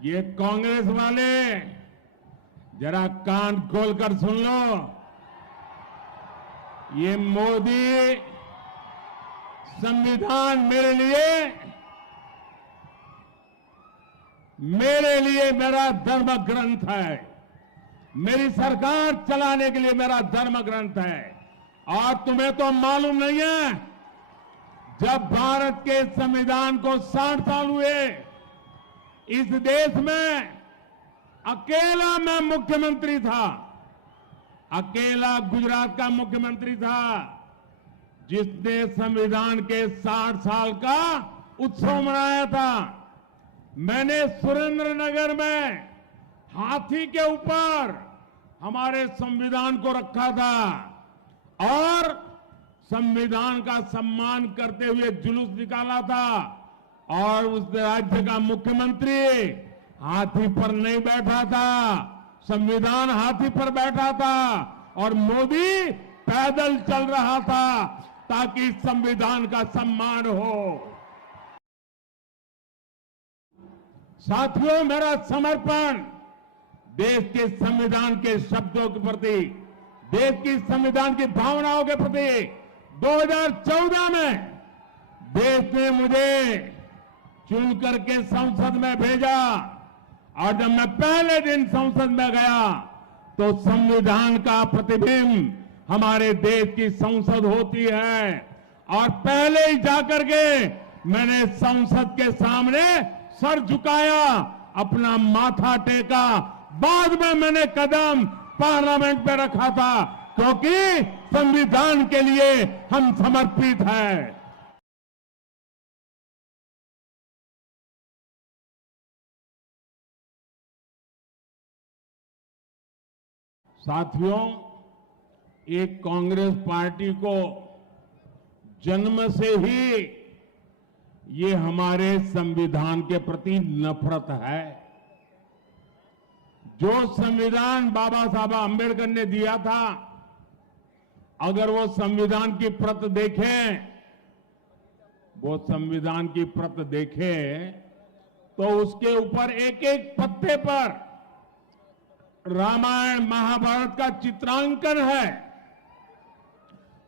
ये कांग्रेस वाले जरा कान खोलकर सुन लो। ये मोदी संविधान मेरे लिए मेरा धर्म ग्रंथ है। मेरी सरकार चलाने के लिए मेरा धर्म ग्रंथ है। और तुम्हें तो मालूम नहीं है, जब भारत के संविधान को 60 साल हुए, इस देश में अकेला मैं मुख्यमंत्री था, अकेला गुजरात का मुख्यमंत्री था जिसने संविधान के 60 साल का उत्सव मनाया था। मैंने सुरेंद्रनगर में हाथी के ऊपर हमारे संविधान को रखा था और संविधान का सम्मान करते हुए जुलूस निकाला था। और उस राज्य का मुख्यमंत्री हाथी पर नहीं बैठा था, संविधान हाथी पर बैठा था और मोदी पैदल चल रहा था ताकि संविधान का सम्मान हो। साथियों, मेरा समर्पण देश के संविधान के शब्दों के प्रति, देश की संविधान की भावनाओं के प्रति 2014 में देश ने मुझे चुन करके संसद में भेजा और जब मैं पहले दिन संसद में गया तो संविधान का प्रतिबिंब हमारे देश की संसद होती है और पहले ही जाकर के मैंने संसद के सामने सर झुकाया, अपना माथा टेका। बाद में मैंने कदम पार्लियामेंट पे रखा था क्योंकि संविधान के लिए हम समर्पित हैं। साथियों, एक कांग्रेस पार्टी को जन्म से ही ये हमारे संविधान के प्रति नफरत है। जो संविधान बाबा साहब आंबेडकर ने दिया था, अगर वो संविधान की प्रत देखें, वो संविधान की प्रत देखें तो उसके ऊपर एक एक पत्ते पर रामायण महाभारत का चित्रांकन है।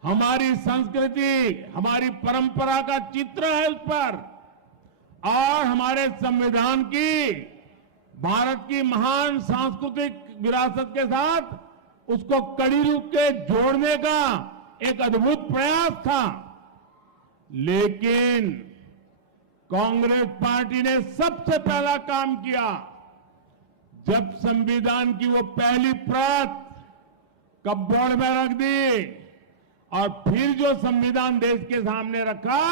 हमारी संस्कृति, हमारी परंपरा का चित्र है उस पर और हमारे संविधान की, भारत की महान सांस्कृतिक विरासत के साथ उसको कड़ी रूप के जोड़ने का एक अद्भुत प्रयास था। लेकिन कांग्रेस पार्टी ने सबसे पहला काम किया, जब संविधान की वो पहली प्रत कपबोर्ड में रख दी और फिर जो संविधान देश के सामने रखा,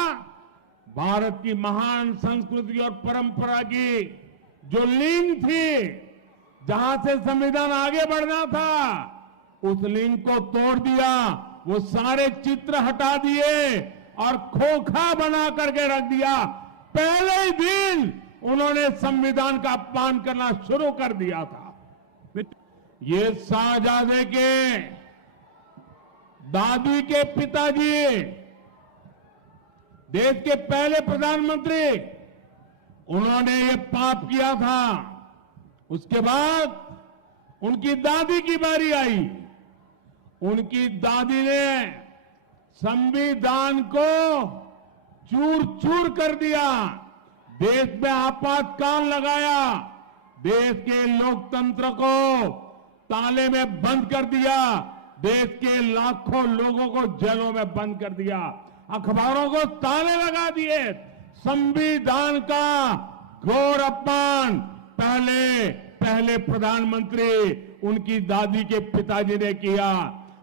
भारत की महान संस्कृति और परंपरा की जो लिंक थी, जहां से संविधान आगे बढ़ना था, उस लिंक को तोड़ दिया। वो सारे चित्र हटा दिए और खोखा बना करके रख दिया। पहले ही दिन उन्होंने संविधान का अपमान करना शुरू कर दिया था। ये शाहजादे के दादी के पिताजी, देश के पहले प्रधानमंत्री, उन्होंने ये पाप किया था। उसके बाद उनकी दादी की बारी आई। उनकी दादी ने संविधान को चूर चूर कर दिया, देश में आपातकाल लगाया, देश के लोकतंत्र को ताले में बंद कर दिया, देश के लाखों लोगों को जेलों में बंद कर दिया, अखबारों को ताले लगा दिए। संविधान का घोर अपमान पहले प्रधानमंत्री उनकी दादी के पिताजी ने किया,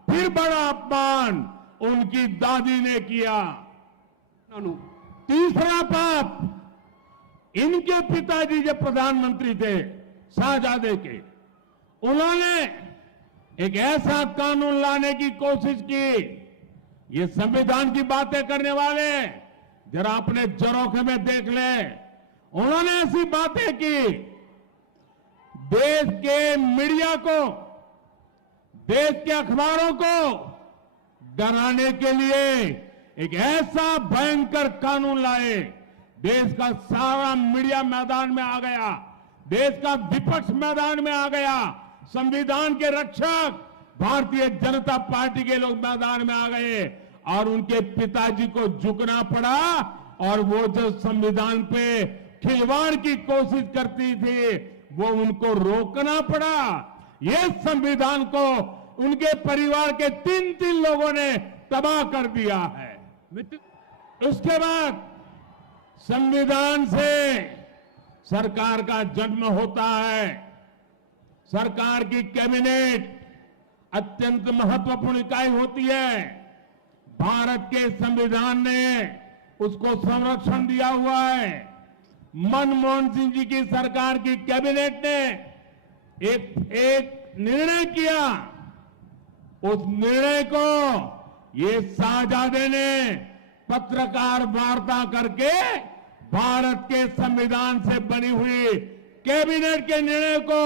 फिर बड़ा अपमान उनकी दादी ने किया। तीसरा पाप, इनके पिताजी जो प्रधानमंत्री थे शाहजादे के, उन्होंने एक ऐसा कानून लाने की कोशिश की। ये संविधान की बातें करने वाले जरा अपने जरोखे में देख ले। उन्होंने ऐसी बातें की, देश के मीडिया को, देश के अखबारों को डराने के लिए एक ऐसा भयंकर कानून लाए, देश का सारा मीडिया मैदान में आ गया। देश का विपक्ष मैदान में आ गया, संविधान के रक्षक भारतीय जनता पार्टी के लोग मैदान में आ गए और उनके पिताजी को झुकना पड़ा और वो जो संविधान पे खिलवाड़ की कोशिश करती थी वो उनको रोकना पड़ा। ये संविधान को उनके परिवार के 3 लोगों ने तबाह कर दिया है। उसके बाद संविधान से सरकार का जन्म होता है। सरकार की कैबिनेट अत्यंत महत्वपूर्ण इकाई होती है। भारत के संविधान ने उसको संरक्षण दिया हुआ है। मनमोहन सिंह जी की सरकार की कैबिनेट ने एक निर्णय किया। उस निर्णय को ये शाहजादे ने पत्रकार वार्ता करके भारत के संविधान से बनी हुई कैबिनेट के निर्णय को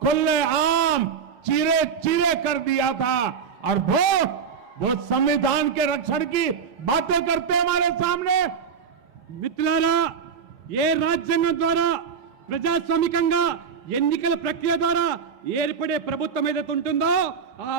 खुले आम चीरे चीरे कर दिया था और वो संविधान के रक्षण की बातें करते हमारे सामने। మిత్రులారా, ఏ రాజ్యాంగం ద్వారా ప్రజాస్వామికంగా ఎన్నికల ప్రక్రియ ద్వారా ఏర్పడే ప్రభుత్వం ఏదైతే ఉంటుందో ఆ